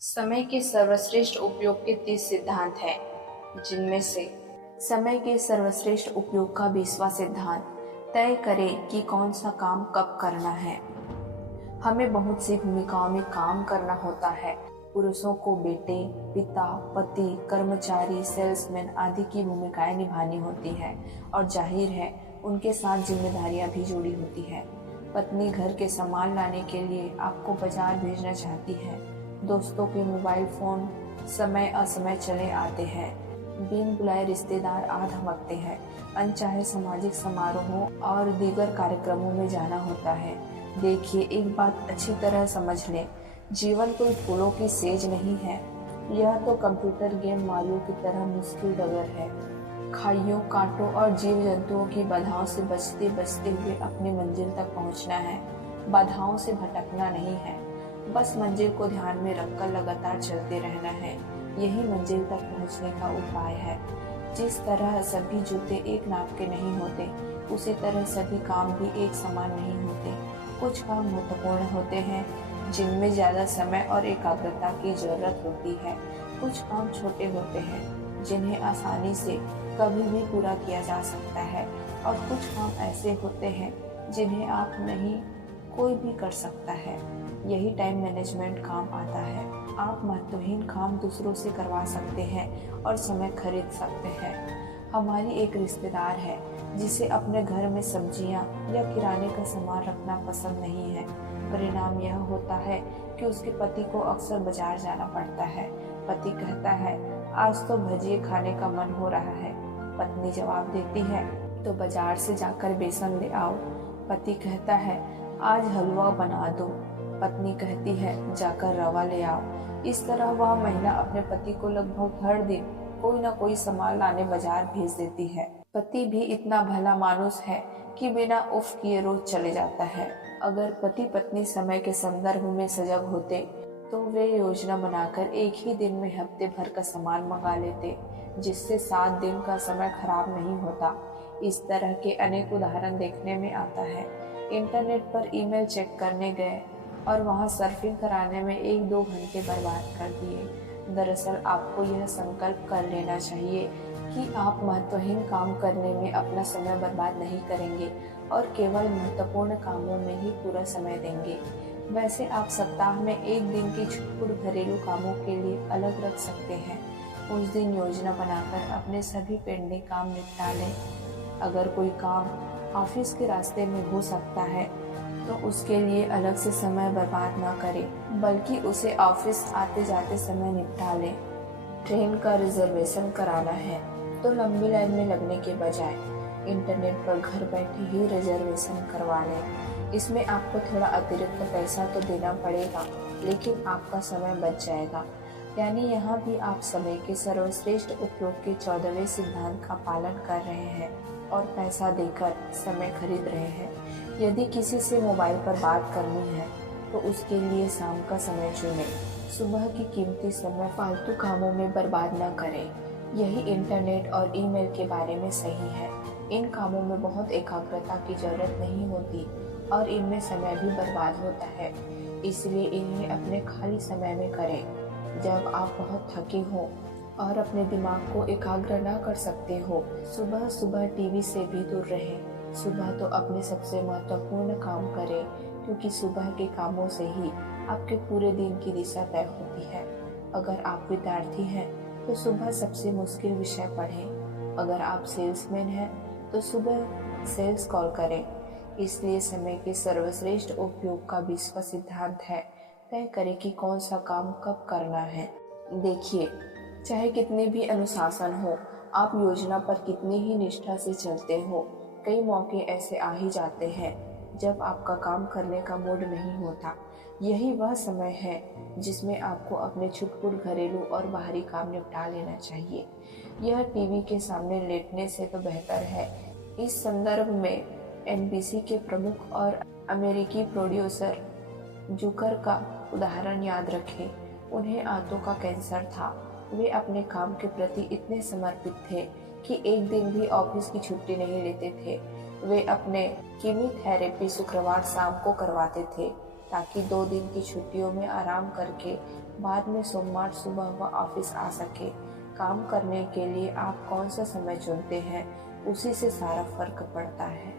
समय के सर्वश्रेष्ठ उपयोग के 30 सिद्धांत हैं, जिनमें से समय के सर्वश्रेष्ठ उपयोग का 20वां सिद्धांत तय करें कि कौन सा काम कब करना है। हमें बहुत सी भूमिकाओं में काम करना होता है। पुरुषों को बेटे, पिता, पति, कर्मचारी, सेल्समैन आदि की भूमिकाएं निभानी होती है और जाहिर है उनके साथ जिम्मेदारियां भी जुड़ी होती है। पत्नी घर के सामान लाने के लिए आपको बाजार भेजना चाहती है। दोस्तों के मोबाइल फोन समय असमय चले आते हैं। बिन बुलाए रिश्तेदार आ धमकते हैं। अनचाहे सामाजिक समारोहों और दीगर कार्यक्रमों में जाना होता है। देखिए, एक बात अच्छी तरह समझ लें, जीवन कोई फूलों की सेज नहीं है। यह तो कंप्यूटर गेम मारियो की तरह मुश्किल डगर है। खाइयों, कांटों और जीव जंतुओं की बाधाओं से बचते बचते हुए अपनी मंजिल तक पहुंचना है। बाधाओं से भटकना नहीं है, बस मंजिल को ध्यान में रखकर लगातार चलते रहना है। यही मंजिल तक पहुंचने का उपाय है। जिस तरह सभी जूते एक नाप के नहीं होते, उसी तरह सभी काम भी एक समान नहीं होते। कुछ काम महत्वपूर्ण होते हैं, जिनमें ज्यादा समय और एकाग्रता की जरूरत होती है। कुछ काम छोटे होते हैं, जिन्हें आसानी से कभी भी पूरा किया जा सकता है, और कुछ काम ऐसे होते हैं जिन्हें आप नहीं कोई भी कर सकता है। यही टाइम मैनेजमेंट काम आता है। आप महत्वहीन काम दूसरों से करवा सकते हैं और समय खरीद सकते हैं। हमारी एक रिश्तेदार है जिसे अपने घर में सब्जियां या किराने का सामान रखना पसंद नहीं है। परिणाम यह होता है कि उसके पति को अक्सर बाजार जाना पड़ता है। पति कहता है, आज तो भजिए खाने का मन हो रहा है। पत्नी जवाब देती है, तो बाजार से जाकर बेसन ले आओ। पति कहता है, आज हलवा बना दो। पत्नी कहती है, जाकर रवा ले आओ। इस तरह वह महिला अपने पति को लगभग हर दिन कोई न कोई सामान लाने बाजार भेज देती है। पति भी इतना भला मानुस है कि बिना उफ किए रोज चले जाता है। अगर पति पत्नी समय के संदर्भ में सजग होते तो वे योजना बनाकर एक ही दिन में हफ्ते भर का सामान मंगा लेते, जिससे 7 दिन का समय खराब नहीं होता। इस तरह के अनेक उदाहरण देखने में आता है। इंटरनेट पर ईमेल चेक करने गए और वहां सर्फिंग कराने में 1-2 घंटे बर्बाद कर दिए। दरअसल आपको यह संकल्प कर लेना चाहिए कि आप महत्वहीन काम करने में अपना समय बर्बाद नहीं करेंगे और केवल महत्वपूर्ण कामों में ही पूरा समय देंगे। वैसे आप सप्ताह में 1 दिन की छुटपुट घरेलू कामों के लिए अलग रख सकते हैं। उस दिन योजना बनाकर अपने सभी पेंडिंग काम निपटा लें। अगर कोई काम ऑफिस के रास्ते में हो सकता है तो उसके लिए अलग से समय बर्बाद ना करें, बल्कि उसे ऑफिस आते जाते समय निपटा लें। ट्रेन का रिजर्वेशन कराना है तो लंबी लाइन में लगने के बजाय इंटरनेट पर घर बैठे ही रिजर्वेशन करवा लें। इसमें आपको थोड़ा अतिरिक्त पैसा तो देना पड़ेगा, लेकिन आपका समय बच जाएगा। यानी यहाँ भी आप समय के सर्वश्रेष्ठ उपयोग के 14वें सिद्धांत का पालन कर रहे हैं और पैसा देकर समय खरीद रहे हैं। यदि किसी से मोबाइल पर बात करनी है तो उसके लिए शाम का समय चुनें। सुबह की कीमती समय फालतू कामों में बर्बाद न करें। यही इंटरनेट और ईमेल के बारे में सही है। इन कामों में बहुत एकाग्रता की जरूरत नहीं होती और इनमें समय भी बर्बाद होता है, इसलिए इन्हें अपने खाली समय में करें। जब आप बहुत थके हो और अपने दिमाग को एकाग्र न कर सकते हो, सुबह सुबह टीवी से भी दूर रहें। सुबह तो अपने सबसे महत्वपूर्ण काम करें, क्योंकि सुबह के कामों से ही आपके पूरे दिन की दिशा तय होती है। अगर आप विद्यार्थी हैं तो सुबह सबसे मुश्किल विषय पढ़ें। अगर आप सेल्समैन हैं तो सुबह सेल्स कॉल करें। इसलिए समय के सर्वश्रेष्ठ उपयोग का 20वां सिद्धांत है, तय करें कि कौन सा काम कब करना है। देखिए, चाहे कितने भी अनुशासन हो, आप योजना पर कितनी ही निष्ठा से चलते हो, कई मौके ऐसे आ ही जाते हैं जब आपका काम करने का मूड नहीं होता। यही वह समय है जिसमें आपको अपने छुटपुट घरेलू और बाहरी काम निपटा लेना चाहिए। यह टीवी के सामने लेटने से तो बेहतर है। इस संदर्भ में एनबीसी के प्रमुख और अमेरिकी प्रोड्यूसर जुकर का उदाहरण याद रखें। उन्हें आंतों का कैंसर था। वे अपने काम के प्रति इतने समर्पित थे कि एक दिन भी ऑफिस की छुट्टी नहीं लेते थे। वे अपने कीमोथेरेपी शुक्रवार शाम को करवाते थे, ताकि 2 दिन की छुट्टियों में आराम करके बाद में सोमवार सुबह वह ऑफिस आ सके। काम करने के लिए आप कौन सा समय चुनते हैं, उसी से सारा फर्क पड़ता है।